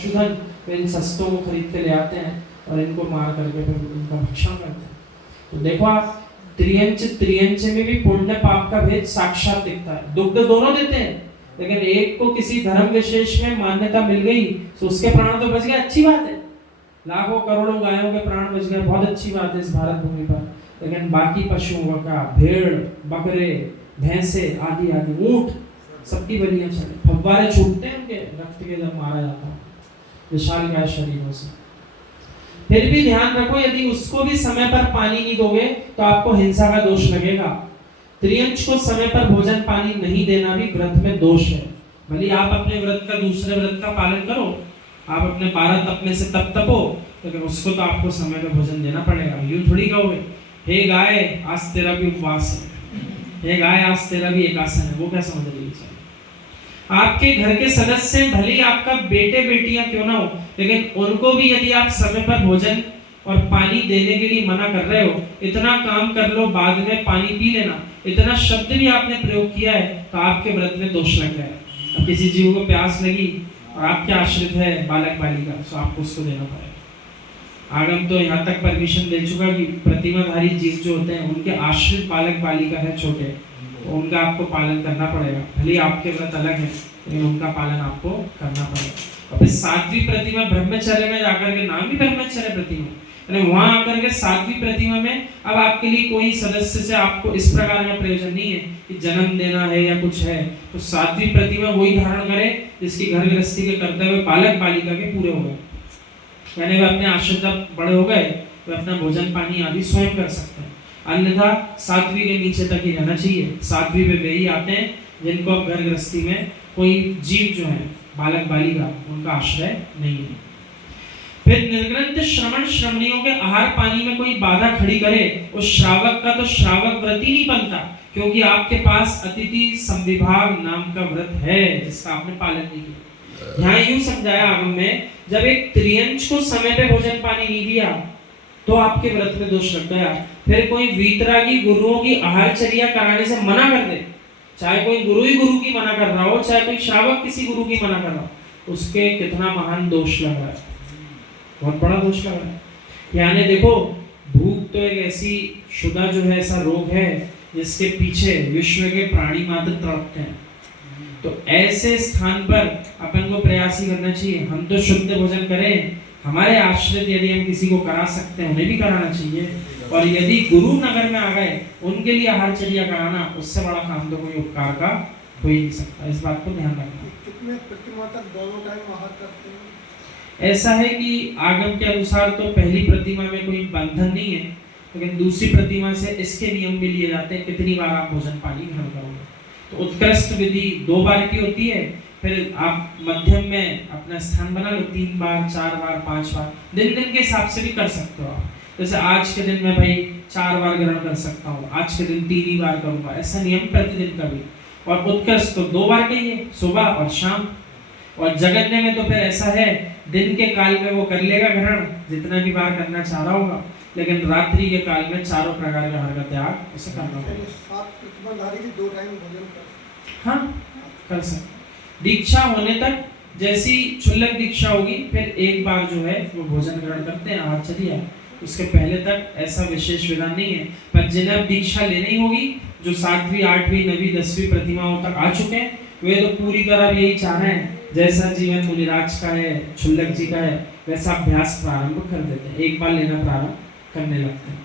पशुधन वे इन सस्तों को खरीद के ले आते हैं और इनको मार करके फिर इनका भक्षण करते हैं। तो देखो आप त्रियंच में भी पुण्य पाप का भेद साक्षात दिखता है। दुग्ध दोनों देते हैं, लेकिन एक को किसी धर्म विशेष में मान्यता मिल गई तो उसके प्राण तो बच गए, अच्छी बात है। लाखों करोड़ों गायों के प्राण बच गए, बहुत अच्छी बात है इस भारत भूमि पर। लेकिन बाकी पशुओं का, भेड़, बकरे, भैंसे आदि आदि, ऊंट, सबकी बलियां चले, फव्वारे छूटते हैं उनके रक्त के जब मारा जाता है विशालकाय शरीरों से। फिर भी ध्यान रखो, यदि उसको भी समय पर पानी नहीं दोगे तो आपको हिंसा का दोष लगेगा। त्रियंच को समय पर भोजन पानी नहीं देना भी व्रत में दोष है। भले आप अपने व्रत का दूसरे व्रत का पालन करो, आप अपने 12 तप में से तप तपो, लेकिन उसको तो आपको समय पर भोजन देना पड़ेगा। यूं थोड़ी कहोगे हे गाय आज तेरा भी उपवास है, हे गाय आज तेरा भी एकासन है, वो क्या समझ रही है? आपके घर के सदस्य भले ही आपका बेटे बेटियां क्यों ना हो, लेकिन उनको भी यदि आप समय पर भोजन और पानी देने के लिए मना कर रहे हो, इतना काम कर लो बाद में पानी पी लेना, इतना शब्द भी आपने प्रयोग किया है तो आपके व्रत में दोष लग गया है। अब किसी जीव को प्यास लगी और आपके आश्रित है बालक बालिका, तो आपको उसको देना पड़ेगा। आगम तो यहाँ तक परमिशन दे चुका कि प्रतिमाधारी जीव जो होते हैं उनके आश्रित बालक बालिका है छोटे, तो उनका आपको पालन करना पड़ेगा। भले आपके व्रत अलग है लेकिन उनका पालन आपको करना पड़ेगा। और फिर 7वीं प्रतिमा ब्रह्मचर्य में जाकर के, नाम भी ब्रह्मचर्य प्रतिमा, यानी वहां आकर के 7वीं प्रतिमा में अब आपके लिए कोई सदस्य से आपको इस प्रकार का प्रयोजन नहीं है कि जन्म देना है या कुछ है। तो 7वीं प्रतिमा वही धारण करे जिसकी घर गृहस्थी के करते हुए बालक बालिका के पूरे हो गए, यानी वे अपने आश्रित बड़े हो गए, वे अपना भोजन पानी आदि स्वयं कर सकते हैं। अन्यथा 7वीं के नीचे तक ही रहना चाहिए। 7वीं में वे ही आते हैं जिनको अब घर गृहस्थी में कोई जीव जो है बालक बालिका उनका आश्रय नहीं है। फिर निर्ग्रंथ श्रवण श्रवणियों के आहार पानी में कोई बाधा खड़ी करे, उस श्रावक का तो श्रावक व्रत ही नहीं बनता, क्योंकि आपके पास अतिथि संविभाग नाम का व्रत है जिसका आपने पालन नहीं किया। यहाँ यूं समझाया आगम में, जब एक त्रियंच को समय पे भोजन पानी नहीं दिया तो आपके व्रत में दोष लग गया। फिर कोई वीतरागी गुरुओं की आहारचर्या कराने से मना कर दे, चाहे कोई गुरु ही गुरु की मना कर रहा हो, चाहे कोई श्रावक किसी गुरु की मना कर रहा हो, उसके कितना महान दोष लग रहा है, बहुत बड़ा दोष लग रहा है। यानी देखो, भूख तो एक ऐसी शुदा जो है ऐसा रोग है जिसके पीछे विश्व के प्राणी मात्र तड़पते हैं। तो ऐसे स्थान पर अपन को प्रयास ही करना चाहिए, हम तो शुद्ध भोजन करें, हमारे आश्रित यदि हम किसी को करा सकते हैं उन्हें भी कराना चाहिए। और यदि गुरु नगर में आ गए उनके लिए आहारचर्या कराना, उससे बड़ा काम तो कोई उपकार का हो ही नहीं सकता। इस बात को ध्यान रखना। कितने प्रतिमा तक दोनों टाइम आहार करते हैं? ऐसा है कि आगम के अनुसार तो पहली प्रतिमा में कोई बंधन नहीं है, लेकिन दूसरी प्रतिमा से इसके नियम भी लिए जाते हैं कितनी बार आप भोजन पानी ग्रहण करोगे। तो उत्कृष्ट विधि 2 बार की होती है, फिर आप मध्यम में अपना स्थान बना लो 3 बार, 4 बार, 5 बार, दिन दिन के हिसाब से भी कर सकते हो आप। जैसे आज के दिन में भाई 4 बार ग्रहण कर सकता हूँ, आज के दिन 3 ही बार करूँगा, ऐसा नियम प्रतिदिन का भी। और उत्कृष्ट तो 2 बार का ही है, सुबह और शाम। और जगन्य में तो फिर ऐसा है, दिन के काल में वो कर लेगा ग्रहण जितना भी बार करना चाह रहा होगा, लेकिन रात्रि के काल में चारों प्रकार का आहार का त्याग उसे करना पड़ेगा। 7 प्रतिमाधारी भी 2 टाइम भोजन कर, हाँ कर सकते। दीक्षा होने तक जैसी क्षुल्लक दीक्षा होगी फिर एक बार जो है वो भोजन ग्रहण करते हैं आहारचर्या, उसके पहले तक ऐसा विशेष विधान नहीं है। पर जिन्हें अब दीक्षा लेनी होगी, जो 7वीं 8वीं 9वीं 10वीं प्रतिमाओं तक आ चुके हैं, वे तो पूरी तरह यही चाह रहे हैं जैसा जीवन मुनिराज का है, क्षुल्लक जी का है, वैसा अभ्यास प्रारंभ कर देते हैं, एक बार लेना प्रारंभ करने लगते हैं।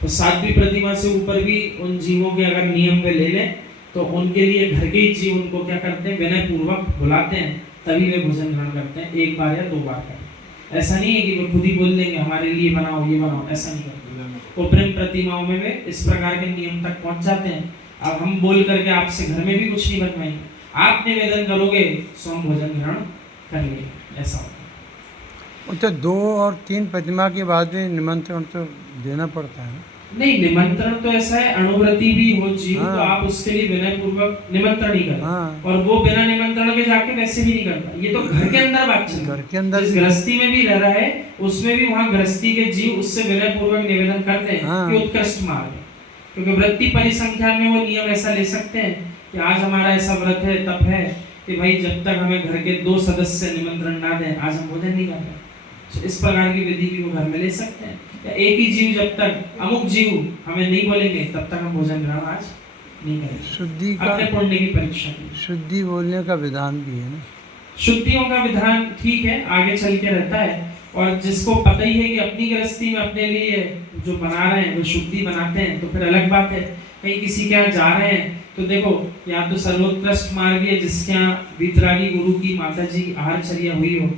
तो 7वीं प्रतिमा से ऊपर भी उन जीवों के अगर नियम वे ले लें तो उनके लिए घर के ही जीव उनको क्या करते हैं, विनय पूर्वक बुलाते हैं, तभी वे भोजन ग्रहण करते हैं, 1 बार या 2 बार करते। ऐसा नहीं है कि वे खुद ही बोल देंगे हमारे लिए बनाओ ये बनाओ, ऐसा नहीं करते। वो प्रेम प्रतिमाओं में वे इस प्रकार के नियम तक पहुंच जाते हैं। अब हम बोल करके आपसे घर में भी कुछ नहीं बनवाएंगे, आप निवेदन करोगे सो हम भोजन ग्रहण करेंगे, ऐसा होता है। तो 2 और 3 प्रतिमा के बाद भी निमंत्रण तो देना पड़ता है। नहीं, निमंत्रण तो ऐसा है, अणुव्रती भी हो जीव तो आप उसके लिए विनय पूर्वक निमंत्रण ही करते, और वो बिना निमंत्रण के जाके वैसे भी नहीं करता। ये तो घर के अंदर बात चल, घर के अंदर गृहस्थी में भी रह रहा है, उसमें भी वहाँ गृहस्थी के जीव उससे विनय पूर्वक निवेदन करते हैं कि उत्कृष्ट मार्ग है। क्योंकि वृत्ति परिसंख्यान में वो नियम ऐसा ले सकते हैं कि आज हमारा ऐसा व्रत है, तप है कि भाई जब तक हमें घर के 2 सदस्य निमंत्रण ना दें आज हम भोजन नहीं कर रहे। तो इस प्रकार की विधि भी वो घर में ले सकते हैं। या एक ही जीव जब तक अमुक जीव हमें नहीं बोलेंगे तब तक हम भोजन ग्रहण आज नहीं करेंगे। शुद्धि अपने का पुण्य की परीक्षा की। शुद्धि बोलने का विधान भी है ना। शुद्धियों का विधान ठीक है, आगे चल के रहता है। और जिसको पता ही है कि अपनी गृहस्थी में अपने लिए जो बना रहे हैं वो शुद्धि बनाते हैं तो फिर अलग बात है। कहीं किसी के यहाँ जा रहे हैं तो देखो यहाँ तो सर्वोत्कृष्ट मार्ग है जिसके यहाँ वीतरागी गुरु की माता जी की आहारचर्या हुई हो,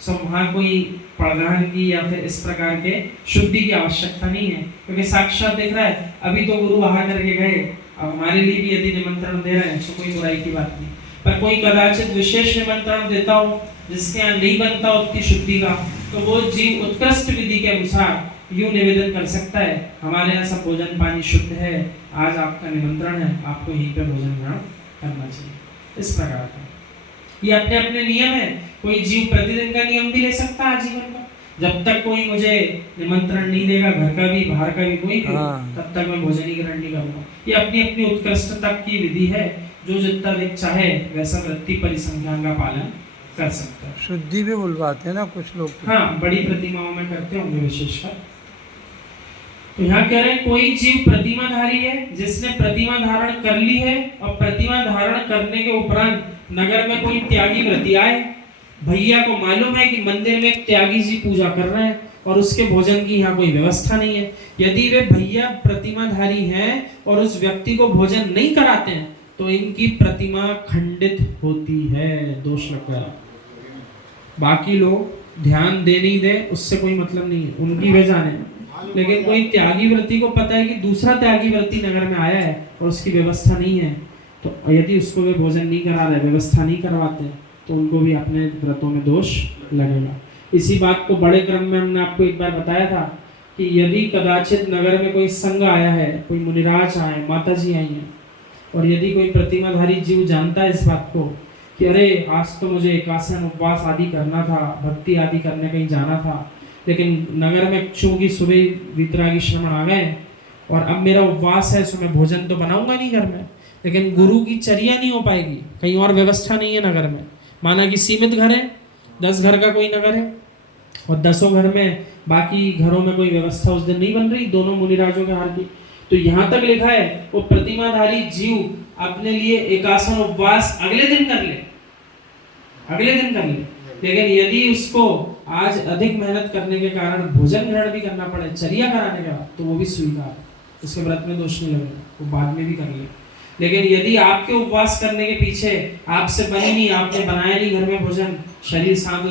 सो वहाँ कोई पड़ग्रहण की या फिर इस प्रकार के शुद्धि की आवश्यकता नहीं है, क्योंकि साक्षात दिख रहा है अभी तो गुरु आहार करके गए, अब हमारे लिए भी यदि निमंत्रण दे रहे हैं तो कोई बुराई की बात नहीं। पर कोई कदाचित विशेष निमंत्रण देता हो जिसके यहाँ नहीं बनता उतनी शुद्धि का, तो वो जीव उत्कृष्ट विधि के अनुसार यूं निवेदन कर सकता है हमारे यहाँ सब भोजन पानी शुद्ध है, आज आपका निमंत्रण है, आपको यहीं पे भोजन ग्रहण करना चाहिए। इस प्रकार का ये अपने अपने नियम है। कोई जीव प्रतिदिन का नियम भी ले सकता है आजीवन का, जब तक कोई मुझे निमंत्रण नहीं देगा घर का भी बाहर का भी कोई भी, तब तक मैं भोजन ही ग्रहण नहीं करूंगा। ये अपनी अपनी उत्कृष्टता की विधि है, जो जितना अधिक चाहे वैसा वृत्ति परिसंख्यान का पालन कर सकता है। शुद्धि भी बुलवाते हैं ना कुछ लोग तो। हाँ, बड़ी प्रतिमाओं में करते होंगे विशेषकर। तो यहाँ कह रहे हैं कोई जीव प्रतिमाधारी है जिसने प्रतिमा धारण कर ली है और प्रतिमा धारण करने के उपरांत नगर में कोई त्यागी व्रती आए, भैया को मालूम है कि मंदिर में एक त्यागी जी पूजा कर रहे हैं और उसके भोजन की यहाँ कोई व्यवस्था नहीं है, यदि वे भैया प्रतिमाधारी हैं और उस व्यक्ति को भोजन नहीं कराते हैं तो इनकी प्रतिमा खंडित होती है, दोष लग गया। बाकी लोग ध्यान दे नहीं दे उससे कोई मतलब नहीं है, उनकी वे जाने। लेकिन कोई त्यागी व्रती को पता है कि दूसरा त्यागी व्रती नगर में आया है और उसकी व्यवस्था नहीं है, तो यदि उसको वे भोजन नहीं करा रहे, व्यवस्था नहीं करवाते, तो उनको भी अपने व्रतों में दोष लगेगा। इसी बात को बड़े क्रम में हमने आपको एक बार बताया था कि यदि कदाचित नगर में कोई संघ आया है, कोई मुनिराज आए, माता जी आई हैं, और यदि कोई प्रतिमाधारी जीव जानता है इस बात को कि अरे आज तो मुझे एकासन उपवास आदि करना था, भक्ति आदि करने कहीं जाना था, लेकिन नगर में चूंकि सुबह वितरागी श्रमण आ गए और अब मेरा उपवास है, सो मैं भोजन तो बनाऊंगा नहीं घर में, लेकिन गुरु की चर्या नहीं हो पाएगी, कहीं और व्यवस्था नहीं है नगर में। माना कि सीमित घर है, 10 घर का कोई नगर है और 10 घर में बाकी घरों में कोई व्यवस्था उस दिन नहीं बन रही दोनों मुनिराजों के हार की, तो यहाँ तक लिखा है वो प्रतिमाधारी जीव अपने लिए एकासन उपवास अगले दिन कर ले, लेकिन यदि उसको आज अधिक मेहनत करने के कारण भोजन ग्रहण भी करना पड़े चर्या कराने के बाद, तो वो भी स्वीकार है, उसके व्रत में दोष नहीं लगेगा, वो बाद में भी कर ले। लेकिन यदि आपके उपवास करने के पीछे आपसे बनी नहीं, आपने बनाया नहीं घर में भोजन, शरीर शांत